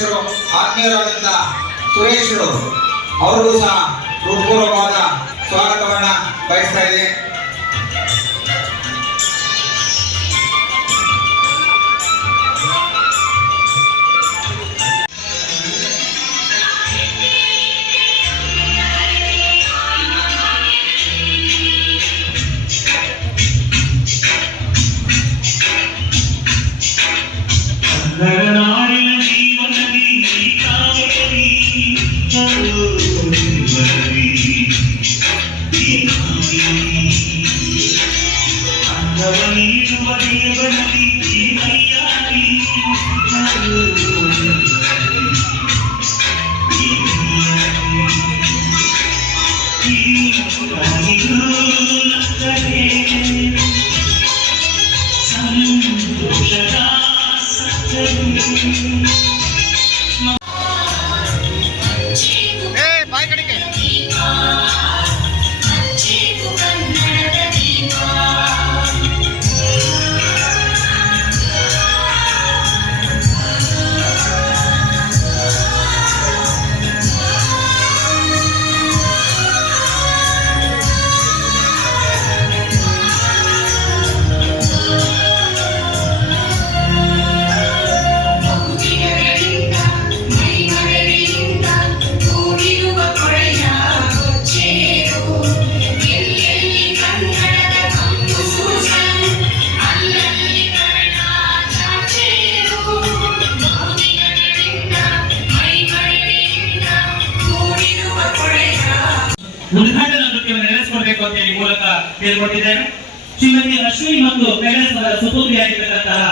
ಅಧ್ಯಕ್ಷರು ಆತ್ಮೀಯರಾದಂಥ ಸುರೇಶ್ ಅವರಿಗೂ ಸಹ ಹೃತ್ಪೂರ್ವಕವಾದ ಸ್ವಾಗತವನ್ನ ಬಯಸ್ತಾ ಇದೆ. ಉದ್ಘಾಟನಾ ನೃತ್ಯವನ್ನು ನಡೆಸಿಕೊಡಬೇಕು ಅಂತ ಹೇಳಿ ಮೂಲಕ ಕೇಳಿಕೊಟ್ಟಿದ್ದೇನೆ. ಶ್ರೀಮತಿ ಅಶ್ವಿನಿ ಮತ್ತು ಕೈಲಾಸ್ ಅವರ ಸುಪುತ್ರಿಯಾಗಿರತಕ್ಕಂತಹ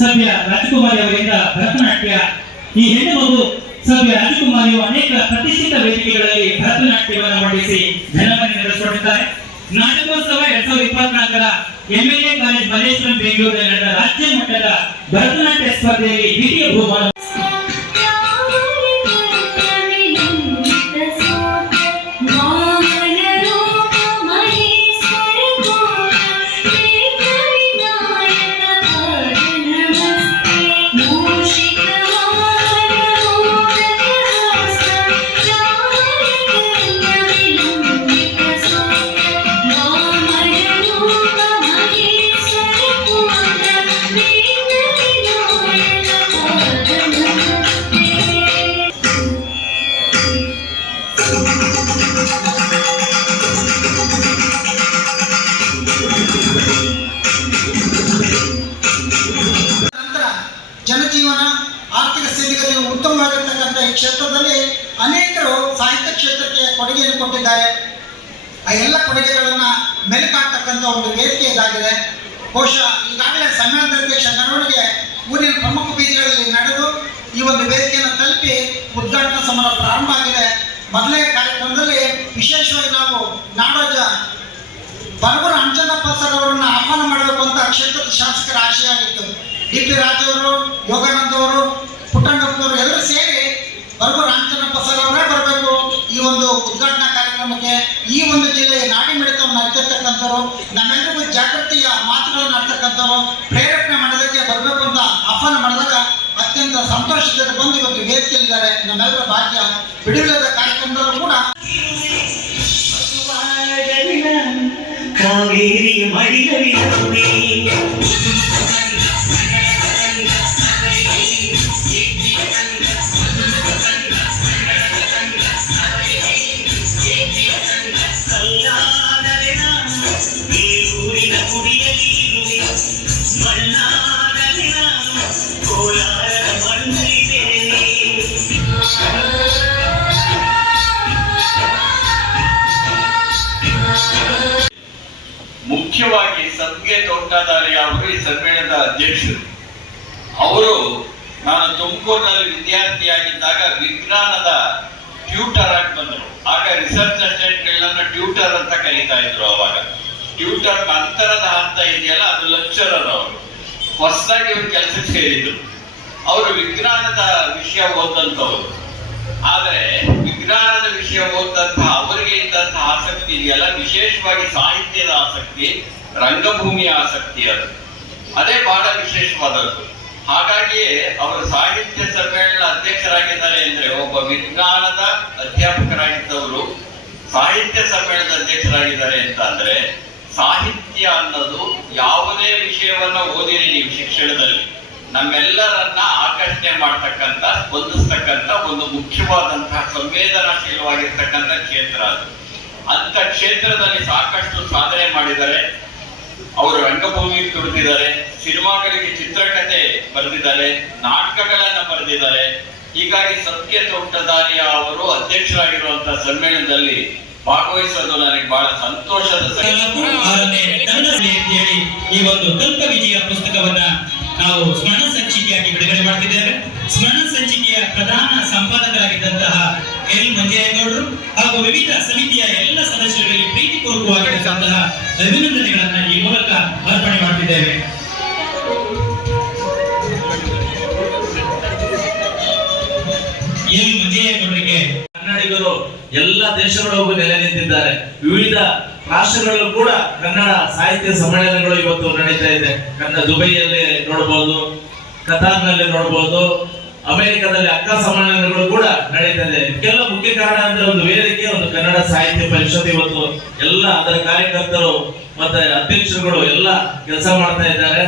ಸಭ್ಯ ರಾಜಕುಮಾರಿ ಅವರಿಂದ ಭರತನಾಟ್ಯ. ಈ ಹೆಣ್ಣು ಮಗು ಸಭ್ಯ ರಾಜಕುಮಾರಿಯು ಅನೇಕ ಪ್ರತಿಷ್ಠಿತ ವೇದಿಕೆಗಳಲ್ಲಿ ಭರತನಾಟ್ಯವನ್ನು ಮಂಡಿಸಿ ಜನಮನೆ ನಡೆಸಿಕೊಂಡಿದ್ದಾರೆ. ನಾಟಕೋತ್ಸವ 2024ರ ಎಂಎಲ್ಎ ಕಾಲೇಜ್ ಮಲ್ಲೇಶ್ವರಂ ಬೆಂಗಳೂರಿನಲ್ಲಿ ನಡೆದ ರಾಜ್ಯ ಮಟ್ಟದ ಭರತನಾಟ್ಯ ಸ್ಪರ್ಧೆಯಲ್ಲಿ ದ್ವಿತೀಯ ಬಹುಮಾನ ಜನಜೀವನ ಆರ್ಥಿಕ ಸ್ಥಿತಿಗತಿ ಉತ್ತಮವಾಗಿರ್ತಕ್ಕಂಥ ಈ ಕ್ಷೇತ್ರದಲ್ಲಿ ಅನೇಕರು ಸಾಹಿತ್ಯ ಕ್ಷೇತ್ರಕ್ಕೆ ಕೊಡುಗೆಯನ್ನು ಕೊಟ್ಟಿದ್ದಾರೆ. ಆ ಎಲ್ಲ ಕೊಡುಗೆಗಳನ್ನು ಮೆಲುಕಾಗ್ತಕ್ಕಂಥ ಒಂದು ವೇದಿಕೆ ಇದಾಗಿದೆ. ಬಹುಶಃ ಈಗಾಗಲೇ ಸಮ್ಮೇಳನಾಧ್ಯಕ್ಷ ಮೆರವಣಿಗೆ ಊರಿನ ಪ್ರಮುಖ ಬೀದಿಗಳಲ್ಲಿ ನಡೆದು ಈ ಒಂದು ವೇದಿಕೆಯನ್ನು ತಲುಪಿ ಉದ್ಘಾಟನಾ ಸಮಾರಂಭ ಪ್ರಾರಂಭ ಆಗಿದೆ. ಮೊದಲೇ ಕಾರ್ಯಕ್ರಮದಲ್ಲಿ ವಿಶೇಷವಾಗಿ ನಾವು ನಾಡೋಜ ಬರಗೂರು ಅಂಜನಪ್ಪ ಸರ್ ಅವರನ್ನು ಆಹ್ವಾನ ಮಾಡಬೇಕು ಅಂತ ಕ್ಷೇತ್ರದ ಶಾಸಕರ ಆಶಯ ಆಗಿತ್ತು. ಡಿ.ಪಿ. ರಾಜು ಅವರು, ಯೋಗಾನಂದ್ ಅವರು, ಪುಟ್ಟಣ್ಣಪ್ಪನವರು ಎಲ್ಲರೂ ಸೇರಿ ಬರಗೂರು ಅಂಜನಪ್ಪ ಸರ್ ಅವರೇ ಬರಬೇಕು ಈ ಒಂದು ಉದ್ಘಾಟನಾ ಕಾರ್ಯಕ್ರಮಕ್ಕೆ. ಈ ಒಂದು ಜಿಲ್ಲೆಯ ನಾಡಿ ಮಿಡಿತವನ್ನು ಅರ್ತಿರ್ತಕ್ಕಂಥವ್ರು, ನಮ್ಮೆಲ್ಲರಿಗೂ ಜಾಗೃತಿಯ ಮಾತುಗಳನ್ನು ಆಡ್ತಕ್ಕಂಥವ್ರು, ಪ್ರೇರೇಪಣೆ ಮಾಡೋದಕ್ಕೆ ಬರಬೇಕು ಅಂತ ಆಹ್ವಾನ ಮಾಡಿದಾಗ ಅತ್ಯಂತ ಸಂತೋಷದಿಂದ ಬಂದು ಇವತ್ತು ವೇದಿಕೆಯಲ್ಲಿದ್ದಾರೆ. ನಮ್ಮೆಲ್ಲರ ಭಾಗ್ಯ. ಬಿಡುವಿಲ್ಲದ ಕಾರ್ಯಕ್ರಮದಲ್ಲೂ ಕೂಡ ಕಾವೇರಿ ಮಡಿಲವಿರುವೆ ಮುಖ್ಯವಾಗಿ ಸಂಗೆ ತೋಟದಾರಿ ಅವರು ಈ ಸಮ್ಮೇಳನದ ಅಧ್ಯಕ್ಷರು. ಅವರು ನಾನು ತುಮಕೂರಿನಲ್ಲಿ ವಿದ್ಯಾರ್ಥಿಯಾಗಿದ್ದಾಗ ವಿಜ್ಞಾನದ ಟ್ಯೂಟರ್ ಆಗಿ ಬಂದರು. ಆಗ ರಿಸರ್ಚ್ ಅಸಿಸ್ಟೆಂಟ್ಗಳನ್ನ ಟ್ಯೂಟರ್ ಅಂತ ಕರೀತಾ ಇದ್ರು. ಅವಾಗ ಟ್ಯೂಟರ್ ನಂತರದ ಹಂತ ಇದೆಯಲ್ಲ, ಅದು ಲೆಕ್ಚರರ್. ಅವರು ಹೊಸದಾಗಿ ಇವರು ಕೆಲಸಕ್ಕೆ ಸೇರಿದ್ರು. ಅವರು ವಿಜ್ಞಾನದ ವಿಷಯ ಓದಂತವ್ರು. ಆದರೆ ವಿಜ್ಞಾನದ ವಿಷಯ ಓದಂತಹ ಅವರಿಗೆ ಇದ್ದಂತಹ ಆಸಕ್ತಿ ಇದೆಯಲ್ಲ, ವಿಶೇಷವಾಗಿ ಸಾಹಿತ್ಯದ ಆಸಕ್ತಿ, ರಂಗಭೂಮಿಯ ಆಸಕ್ತಿ, ಅದೇ ಬಹಳ ವಿಶೇಷವಾದದ್ದು. ಹಾಗಾಗಿಯೇ ಅವರು ಸಾಹಿತ್ಯ ಸಮ್ಮೇಳನ ಅಧ್ಯಕ್ಷರಾಗಿದ್ದಾರೆ ಅಂದ್ರೆ ಒಬ್ಬ ವಿಜ್ಞಾನದ ಅಧ್ಯಾಪಕರಾಗಿದ್ದವರು ಸಾಹಿತ್ಯ ಸಮ್ಮೇಳನದ ಅಧ್ಯಕ್ಷರಾಗಿದ್ದಾರೆ ಅಂತ ಅಂದ್ರೆ ಸಾಹಿತ್ಯ ಅನ್ನೋದು ಯಾವುದೇ ವಿಷಯವನ್ನ ಓದಿರಿ ನೀವು ಶಿಕ್ಷಣದಲ್ಲಿ ನಮ್ಮೆಲ್ಲರನ್ನ ಆಕರ್ಷಣೆ ಮಾಡ್ತಕ್ಕಂಥ ಸ್ಪಂದಿಸ್ತಕ್ಕಂಥ ಒಂದು ಮುಖ್ಯವಾದಂತಹ ಸಂವೇದನಾಶೀಲವಾಗಿರ್ತಕ್ಕಂಥ ಕ್ಷೇತ್ರ ಅದು. ಅಂತ ಕ್ಷೇತ್ರದಲ್ಲಿ ಸಾಕಷ್ಟು ಸಾಧನೆ ಮಾಡಿದ್ದಾರೆ. ಅವರು ರಂಗಭೂಮಿ ತುಳಿದಿದ್ದಾರೆ, ಸಿನಿಮಾಗಳಿಗೆ ಚಿತ್ರಕಥೆ ಬರೆದಿದ್ದಾರೆ, ನಾಟಕಗಳನ್ನ ಬರೆದಿದ್ದಾರೆ. ಹೀಗಾಗಿ ಸತ್ಯ ತೋಟದಾರ್ಯ ಅವರು ಅಧ್ಯಕ್ಷರಾಗಿರುವಂತಹ ಸಮ್ಮೇಳನದಲ್ಲಿ ಭಾಗವಹಿಸೋದು ನನಗೆ ಬಹಳ ಸಂತೋಷದ ಸಂಗತಿ. ಹೇಳಿ ಈ ಒಂದು ಕಲ್ಪ ವಿಜಯ ಪುಸ್ತಕವನ್ನ ನಾವು ಸ್ಮರಣ ಸಂಚಿಕೆಯಾಗಿ ಬಿಡುಗಡೆ ಮಾಡ್ತಿದ್ದೇವೆ. ಸ್ಮರಣ ಸಂಚಿಕೆಯ ಪ್ರಧಾನ ಸಂಪಾದಕರಾಗಿದ್ದಂತಹ ಎಲ್ ಮಂಜಯ್ಯಗೌಡರು ಹಾಗೂ ವಿವಿಧ ಸಮಿತಿಯ ಎಲ್ಲ ಸದಸ್ಯರಿಗೆ ಪ್ರೀತಿಪೂರ್ವಕವಾಗಿರುವಂತಹ ಅಭಿನಂದನೆಗಳನ್ನ ಈ ಮೂಲಕ ಅರ್ಪಣೆ ಮಾಡ್ತಿದ್ದೇವೆ. ಎಲ್ ಮಂಜಯ್ಯಗೌಡರಿಗೆ ಕನ್ನಡಿಗರು ಎಲ್ಲ ದೇಶಗಳೊಳಗೂ ನೆಲೆ ನಿಂತಿದ್ದಾರೆ. ವಿವಿಧ ರಾಷ್ಟ್ರಗಳಲ್ಲೂ ಕೂಡ ಕನ್ನಡ ಸಾಹಿತ್ಯ ಸಮ್ಮೇಳನಗಳು ಇವತ್ತು ನಡೀತಾ ಇದೆ. ದುಬೈಯಲ್ಲಿ ನೋಡಬಹುದು, ಕತಾರ್ನಲ್ಲಿ ನೋಡಬಹುದು, ಅಮೆರಿಕದಲ್ಲಿ ಅಕ್ಕ ಸಮ್ಮೇಳನಗಳು ಕೂಡ ನಡೀತಾ ಇದೆ. ಇದಕ್ಕೆಲ್ಲ ಮುಖ್ಯ ಕಾರಣ ಅಂದ್ರೆ ಒಂದು ವೇದಿಕೆ, ಒಂದು ಕನ್ನಡ ಸಾಹಿತ್ಯ ಪರಿಷತ್ ಇವತ್ತು ಎಲ್ಲ ಅದರ ಕಾರ್ಯಕರ್ತರು ಮತ್ತೆ ಅಧ್ಯಕ್ಷರುಗಳು ಎಲ್ಲ ಕೆಲಸ ಮಾಡ್ತಾ ಇದ್ದಾರೆ.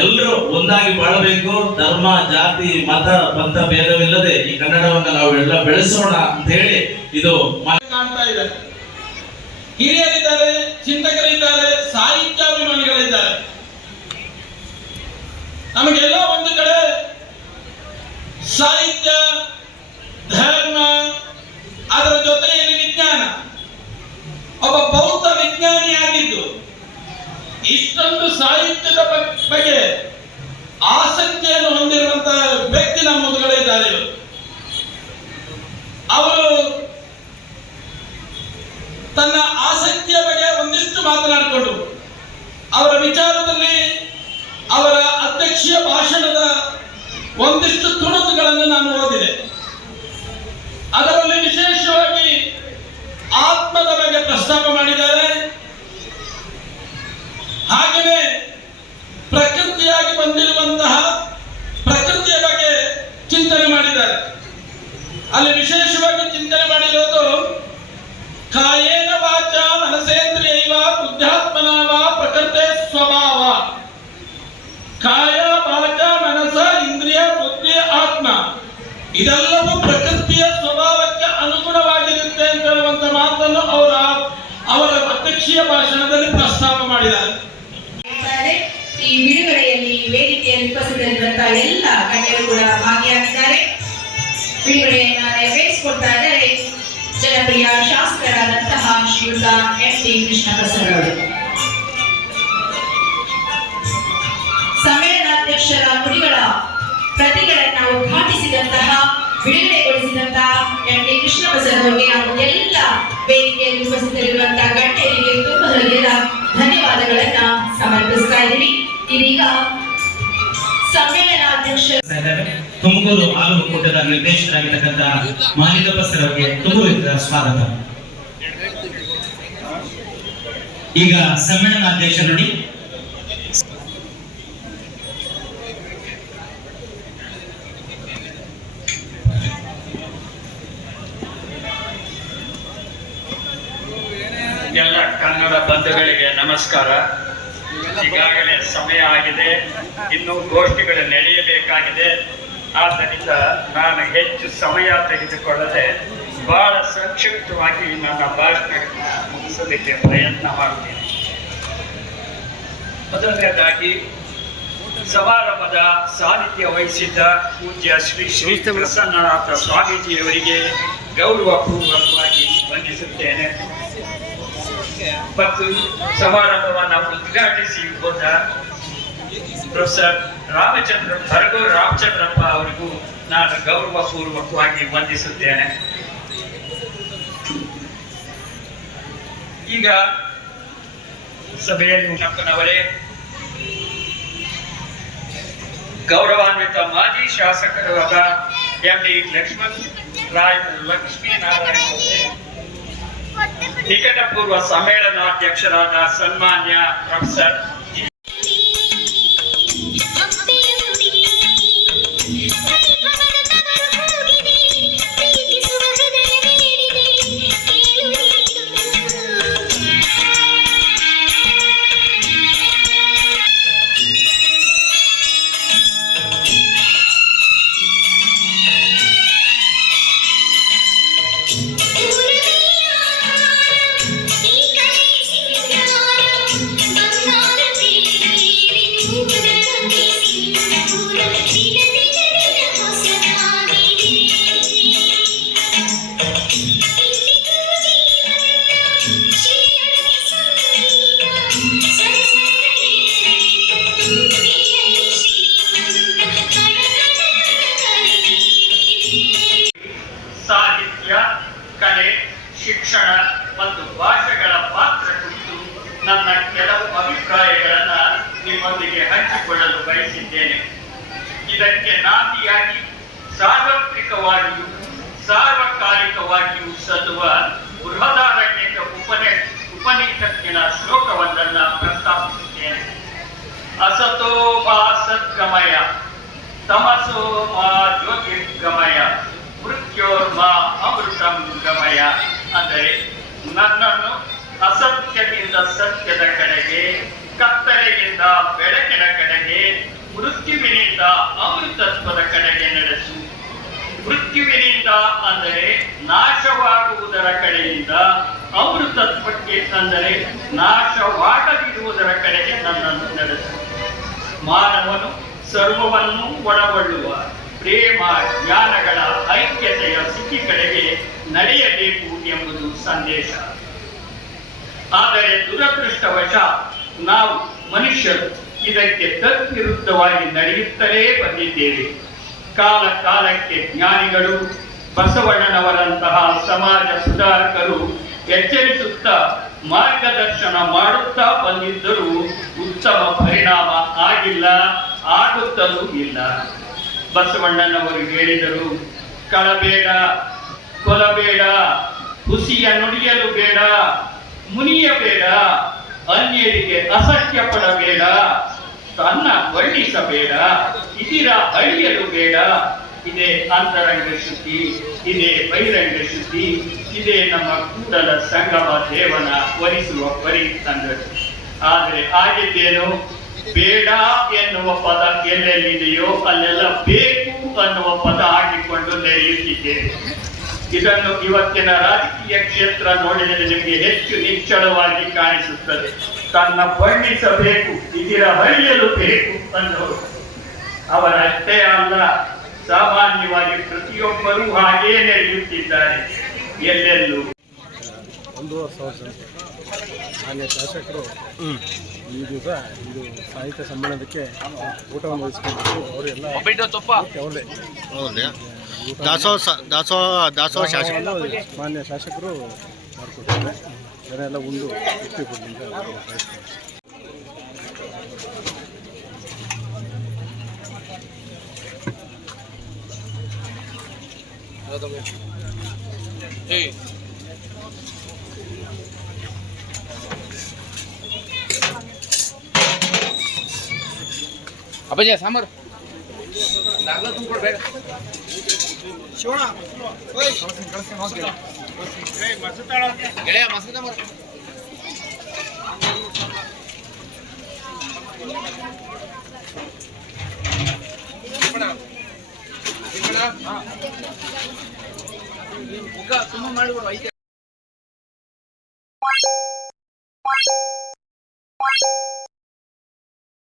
ಎಲ್ಲರೂ ಒಂದಾಗಿ ಬಾಳಬೇಕು. ಧರ್ಮ, ಜಾತಿ, ಮತ, ಪಂಥ ಭೇದವಿಲ್ಲದೆ ಈ ಕನ್ನಡವನ್ನು ನಾವು ಎಲ್ಲ ಬೆಳೆಸೋಣ ಅಂತ ಹೇಳಿ ಇದು ಕಾಣ್ತಾ ಇದೆ. ಹಿರಿಯರಿದ್ದಾರೆ, ಚಿಂತಕರಿದ್ದಾರೆ, ಸಾಹಿತ್ಯಾಭಿಮಾನಿಗಳಿದ್ದಾರೆ. ನಮಗೆಲ್ಲ ಒಂದು ಕಡೆ ಸಾಹಿತ್ಯ, ಧರ್ಮ, ಅದರ ಜೊತೆಯಲ್ಲಿ ವಿಜ್ಞಾನ. ಒಬ್ಬ ಬೌದ್ಧ ವಿಜ್ಞಾನಿಯಾಗಿದ್ದು ಇಷ್ಟೊಂದು ಸಾಹಿತ್ಯದ ಬಗ್ಗೆ ಆಸಕ್ತಿಯನ್ನು ಹೊಂದಿರುವಂತಹ ವ್ಯಕ್ತಿ ನಮ್ಮ ಮುಂದುಗಡೆ ಇದ್ದಾರೆ. ಅವರು ತನ್ನ ಆಸಕ್ತಿಯ ಬಗ್ಗೆ ಒಂದಿಷ್ಟು ಮಾತನಾಡಿಕೊಂಡು ಅವರ ವಿಚಾರದಲ್ಲಿ ಅವರ ಅಧ್ಯಕ್ಷೀಯ ಭಾಷಣದ ಒಂದಿಷ್ಟು ತುಣುಕುಗಳನ್ನು ನಾನು ಓದಿದೆ. ಅದರಲ್ಲಿ ವಿಶೇಷವಾಗಿ ಆತ್ಮದ ಬಗ್ಗೆ ಪ್ರಸ್ತಾಪ ಮಾಡಿದ್ದಾರೆ. ಹಾಗೆಯೇ ಪ್ರಕೃತಿಯಾಗಿ ಬಂದಿರುವಂತಹ ಪ್ರಕೃತಿಯ ಬಗ್ಗೆ ಚಿಂತನೆ ಮಾಡಿದ್ದಾರೆ. ಅಲ್ಲಿ ವಿಶೇಷವಾಗಿ ಚಿಂತನೆ ಮಾಡಿರೋದು ಕಾಯೇನ ವಾಚ ಮನಸೇಂದ್ರಿಯೈವ ಬುದ್ಧಾತ್ಮನಾವ ಪ್ರಕೃತಿ ಸ್ವಭಾವ. ಕಾಯ, ವಾಚ, ಮನಸ, ಇಂದ್ರಿಯ, ಬುದ್ಧಿ, ಆತ್ಮ ಇದೆಲ್ಲವೂ ಪ್ರಕೃತಿಯ ಸ್ವಭಾವಕ್ಕೆ ಅನುಗುಣವಾಗಿರುತ್ತೆ ಅಂತ ಹೇಳುವಂತ ಮಾತನ್ನು ಅವರ ಅಧ್ಯಕ್ಷೀಯ ಭಾಷಣದಲ್ಲಿ ಪ್ರಸ್ತಾಪ ಮಾಡಿದ್ದಾರೆ. ಈ ಬಿಡುಗಡೆಯಲ್ಲಿ ವೇದಿಕೆಯಲ್ಲಿ ಉಪಸ್ಥಿತರಿರುವಂತಹ ಎಲ್ಲ ಗಣ್ಯರು ಕೂಡ ಭಾಗಿಯಾಗಿದ್ದಾರೆ. ಬಿಡುಗಡೆಯನ್ನ ನೆರವೇರಿಸಿಕೊಡ್ತಾ ಇದ್ದಾರೆ ಜನಪ್ರಿಯ ಶಾಸಕರಾದಂತಹ ಶ್ರೀಯುತ ಎಂ.ಟಿ. ಕೃಷ್ಣಪ್ರಸಾದ್ ಅವರು. ಸಮ್ಮೇಳನಾಧ್ಯಕ್ಷರ ನುಡಿಗಳ ಪ್ರತಿಗಳನ್ನ ಉದ್ಘಾಟಿಸಿದಂತಹ, ಬಿಡುಗಡೆಗೊಳಿಸಿದಂತಹ ಎಂ.ಟಿ. ಕೃಷ್ಣಪ್ರಸಾದ್ ಅವರಿಗೆ ಹಾಗೂ ಎಲ್ಲ ವೇದಿಕೆಯಲ್ಲಿ ಉಪಸ್ಥಿತರಿರುವಂತಹ ಗಣ್ಯರಿಗೆ ತುಂಬ ಹೃದಯದ ಧನ್ಯವಾದಗಳನ್ನ ಸಮರ್ಪಿಸ್ತಾ ಇದ್ದೀನಿ. ಇದೀಗ ಸಮ್ಮೇಳನಾಧ್ಯಕ್ಷ ತುಮಕೂರು ಹಾಲು ಒಕ್ಕೂಟದ ನಿರ್ದೇಶಕರಾಗಿರ್ತಕ್ಕಂತಹ ಮಾಲಿಕಪ್ಪ ಸರ್ ಅವರಿಗೆ ತುಂಬ ಸ್ವಾಗತ. ಈಗ ಸಮ್ಮೇಳನಾಧ್ಯಕ್ಷ ನೋಡಿ. ಎಲ್ಲ ಕನ್ನಡ ಬಂಧುಗಳಿಗೆ ನಮಸ್ಕಾರ. ಈಗಾಗಲೇ ಸಮಯ ಆಗಿದೆ, ಇನ್ನು ಗೋಷ್ಠಿಗಳು ನಡೆಯಬೇಕಾಗಿದೆ. ಆದ್ದರಿಂದ ನಾನು ಹೆಚ್ಚು ಸಮಯ ತೆಗೆದುಕೊಳ್ಳದೆ ಬಹಳ ಸಂಕ್ಷಿಪ್ತವಾಗಿ ನನ್ನ ಭಾಷಣ ಮುಗಿಸಲಿಕ್ಕೆ ಪ್ರಯತ್ನ ಮಾಡ್ತೀನಿ. ಮೊದಲನೇದಾಗಿ ಸಮಾರಂಭದ ಸಾನ್ನಿಧ್ಯ ವಹಿಸಿದ್ದ ಪೂಜ್ಯ ಶ್ರೀ ಶ್ರೀ ಪ್ರಸನ್ನನಾಥ ಸ್ವಾಮೀಜಿಯವರಿಗೆ ಗೌರವಪೂರ್ವಕವಾಗಿ ವಂದಿಸುತ್ತೇನೆ. ಮತ್ತು ಸಮಾರಂಭವನ್ನು ಉದ್ಘಾಟಿಸಿ ಹೋದ ಪ್ರೊಫೆಸರ್ ರಾಮಚಂದ್ರಪ್ಪ ಅವರಿಗೂ ನಾನು ಗೌರವಪೂರ್ವಕವಾಗಿ ವಂದಿಸುತ್ತೇನೆ. ಈಗ ಸಭೆಯಲ್ಲಿ ನಕ್ಕನವರೇ, ಗೌರವಾನ್ವಿತ ಮಾಜಿ ಶಾಸಕರಾದ ಎಂ.ಡಿ. ಲಕ್ಷ್ಮೀನಾರಾಯಣ ನಿಕಟಪೂರ್ವ ಸಮ್ಮೇಳನಾಧ್ಯಕ್ಷರಾದ ಸನ್ಮಾನ್ಯ ಪ್ರೊಫೆಸರ್ ಸಾಹಿತ್ಯ, ಕಲೆ, ಶಿಕ್ಷಣ ಮತ್ತು ಭಾಷೆಗಳ ಪಾತ್ರ ಕುರಿತು ನನ್ನ ಕೆಲವು ಅಭಿಪ್ರಾಯಗಳನ್ನ ನಿಮ್ಮೊಂದಿಗೆ ಹಂಚಿಕೊಳ್ಳಲು ಬಯಸಿದ್ದೇನೆ. ಇದಕ್ಕೆ ನಾಂದಿಯಾಗಿ ಸಾರ್ವತ್ರಿಕವಾಗಿಯೂ ಸಾರ್ವಕಾಲಿಕವಾಗಿಯೂ ಸಲ್ಲುವ ಬೃಹದಾರಣ್ಯಕ ಉಪನಿಷತ್ತಿನ ಶ್ಲೋಕವೊಂದನ್ನ ಪ್ರಸ್ತಾಪಿಸುತ್ತೇನೆ. ಅಸತೋ ಮಾ ಸದ್ಗಮಯ, ತಮಸೋ ಮಾ ಜ್ಯೋತಿರ್ಗಮಯ, ಮೃತ್ಯೋರ್ಮಾ ಅಮೃತಂ ಗಮಯ. ಅಂದರೆ ನನ್ನನ್ನು ಅಸತ್ಯದಿಂದ ಸತ್ಯದ ಕಡೆಗೆ, ಕತ್ತಲೆಯಿಂದ ಬೆಳಕಿನ ಕಡೆಗೆ, ಮೃತ್ಯುವಿನಿಂದ ಅಮೃತತ್ವದ ಕಡೆಗೆ ನಡೆಸು. ಮೃತ್ಯುವಿನಿಂದ ಅಂದರೆ ನಾಶವಾಗುವುದರ ಕಡೆಯಿಂದ, ಅಮೃತತ್ವಕ್ಕೆ ಅಂದರೆ ನಾಶವಾಗದಿರುವುದರ ಕಡೆಗೆ ನನ್ನನ್ನು ನಡೆಸು. ಮಾನವನು ಸರ್ವವನ್ನು ಒಳಗೊಳ್ಳುವ ಪ್ರೇಮ ಜ್ಞಾನಗಳ ಐಕ್ಯತೆಯ ಸ್ಥಿತಿ ಕಡೆಗೆ ನಡೆಯಬೇಕು ಎಂಬುದು ಸಂದೇಶ. ಆದರೆ ದುರದೃಷ್ಟವಶ ನಾವು ಮನುಷ್ಯರು ಇದಕ್ಕೆ ತದ್ವಿರುದ್ಧವಾಗಿ ನಡೆಯುತ್ತಲೇ ಬಂದಿದ್ದೇವೆ. ಕಾಲ ಕಾಲಕ್ಕೆ ಜ್ಞಾನಿಗಳು, ಬಸವಣ್ಣನವರಂತಹ ಸಮಾಜ ಸುಧಾರಕರು ಎಚ್ಚರಿಸುತ್ತಾ ಮಾರ್ಗದರ್ಶನ ಮಾಡುತ್ತಾ ಬಂದಿದ್ದರೂ ಉತ್ತಮ ಪರಿಣಾಮ ಆಗಿಲ್ಲ, ಆಗುತ್ತಲೂ ಇಲ್ಲ. ಬಸವಣ್ಣನವರು ಹೇಳಿದರು, ಕಳಬೇಡ, ಕೊಲಬೇಡ, ಹುಸಿಯ ನುಡಿಯಲು ಬೇಡ, ಮುನಿಯಬೇಡ, ಅನ್ಯರಿಗೆ ಅಸಹ್ಯ ಪಡಬೇಡ, ತನ್ನ ವರ್ಣಿಸಬೇಡ, ಇದರ ಅಳಿಯಲು ಬೇಡ. ಇದೇ ಅಂತರಂಗ ಶುದ್ಧಿ, ಇದೇ ಬಹಿರಂಗ ಶುದ್ಧಿ, ಇದೇ ನಮ್ಮ ಕೂಡಲ ಸಂಗಮ ದೇವನ ವರಿಸುವ ಪರಿ ಸಂಗತಿ. ಆದರೆ ಆಗಿದ್ದೇನು, ಬೇಡ ಎನ್ನುವ ಪದ ಎಲ್ಲೆಲ್ಲಿದೆಯೋ ಅಲ್ಲೆಲ್ಲ ಬೇಕು ಅನ್ನುವ ಪದ ಹಾಕಿಕೊಂಡು ನಡೆಯುತ್ತಿದ್ದೇವೆ. ಇದನ್ನು ಇವತ್ತಿನ ರಾಜಕೀಯ ಕ್ಷೇತ್ರ ನೋಡಿದರೆ ನಿಮಗೆ ಹೆಚ್ಚು ನಿಚ್ಚಳವಾಗಿ ಕಾಣಿಸುತ್ತದೆ. ತನ್ನ ಬಣ್ಣಿಸಬೇಕು, ಇದರ ಹರಿಯಲು ಬೇಕು ಅನ್ನೋರು ಅವರಷ್ಟೇ ಅಲ್ಲ, ಸಾಮಾನ್ಯವಾಗಿ ಪ್ರತಿಯೊಬ್ಬರೂ ಹಾಗೇ ನಡೆಯುತ್ತಿದ್ದಾರೆ ಎಲ್ಲೆಲ್ಲೂ. 1.5 ವರ್ಷ ಮಾನ್ಯ ಶಾಸಕರು ಈ ದಿವಸ ಇದು ಸಾಹಿತ್ಯ ಸಮ್ಮೇಳನಕ್ಕೆ ಊಟವನ್ನು ವಹಿಸಿಕೊಂಡಿದ್ದು ಅವರೆಲ್ಲ ಅವ್ರದೇ ದಾಸೋಹ ಶಾಸಕರು ಮಾನ್ಯ ಶಾಸಕರು ಮಾಡಿಕೊಡ್ತಾರೆ. ಜನ ಎಲ್ಲ ಉಂಡು ತೃಪ್ತಿ ಕೊಡಲಿ ಅಂತ ಬಯಸ್ತಾರೆ. ಅಪ್ಪಜಿ ಸಾಂಬಾರು ಗೆಳೆಯ ಮಸೂದ ಮುಖ ತುಂಬ ಮಾಡಿಬಿಡು ಐತೆ.